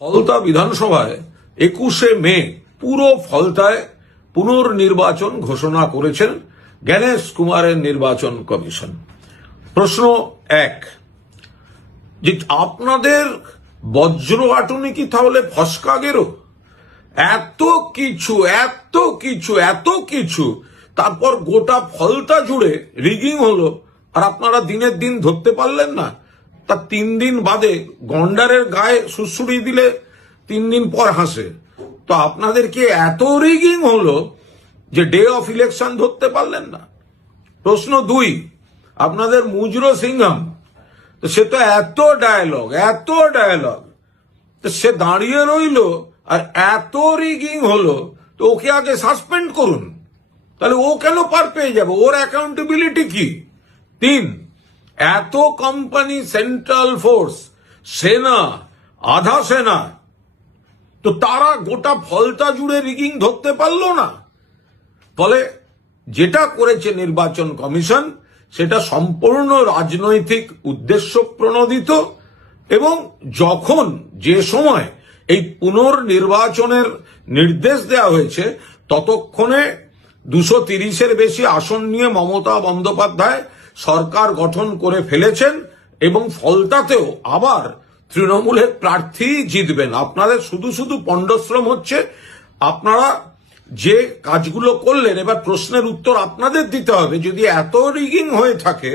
ফলতা বিধানসভায় 21শে মে পুরো ফলতায় পুনর্নির্বাচন ঘোষণা করেছেন জ্ঞানেশ কুমারের নির্বাচন কমিশন। প্রশ্ন এক, যে আপনাদের বজ্র আটুনি কি তাহলে ফসকা গেরো? এত কিছু তারপর গোটা ফলতা জুড়ে রিগিং হলো, আর আপনারা দিনের দিন ধরতে পারলেন না। তা 3 দিন বাদে গন্ডারের গায়ে সুড়সুড়ি দিলে 3 দিন পর হাসে। তো আপনাদের কি এত রিগিং হলো যে ডে অফ ইলেকশন ধরতে পারলেন না? প্রশ্ন 2, আপনাদের মুজরো সিংহাম, তো সে তো এত ডায়ালগ, তো সে দাঁড়িয়ে রইল, আর এত রিগিং হলো, তো ওকে আগে সাসপেন্ড করুন। তাহলে ও কেন পার পেয়ে যাবে? ওর অ্যাকাউন্টেবিলিটি কি? 3, এত কোম্পানি, সেন্ট্রাল ফোর্স, সেনা, আধা সেনা, তো তারা গোটা ফলতা জুড়ে রিগিং ধরতে পারলো না। ফলে যেটা করেছে নির্বাচন কমিশন সেটা সম্পূর্ণ রাজনৈতিক উদ্দেশ্য প্রণোদিত, এবং যখন যে সময় এই পুনর্নির্বাচনের নির্দেশ দেওয়া হয়েছে ততক্ষণে 230-এর বেশি আসন নিয়ে মমতা বন্দ্যোপাধ্যায় সরকার গঠন করে ফেলেছেন, এবং ফলতাতেও আবার তৃণমূলের প্রার্থী জিতবেন। আপনাদের শুধু পণ্ডশ্রম হচ্ছে। আপনারা যে কাজগুলো করলেন, এবার প্রশ্নের উত্তর আপনাদের দিতে হবে। যদি এত রিগিং হয়ে থাকে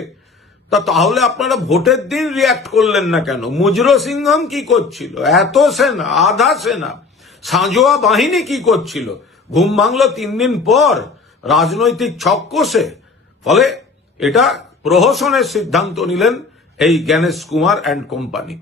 তাহলে আপনারা ভোটের দিন রিয়াক্ট করলেন না কেন? মুজরো সিংহাম কি করছিল? এত সেনা, আধা সেনা, সাঁজোয়া বাহিনী কি করছিল? ঘুম ভাঙলো 3 দিন পর রাজনৈতিক ছক কষে। ফলে এটা প্রহসনের সিদ্ধান্ত নিলেন এই জ্ঞানেশ কুমার অ্যান্ড কোম্পানি।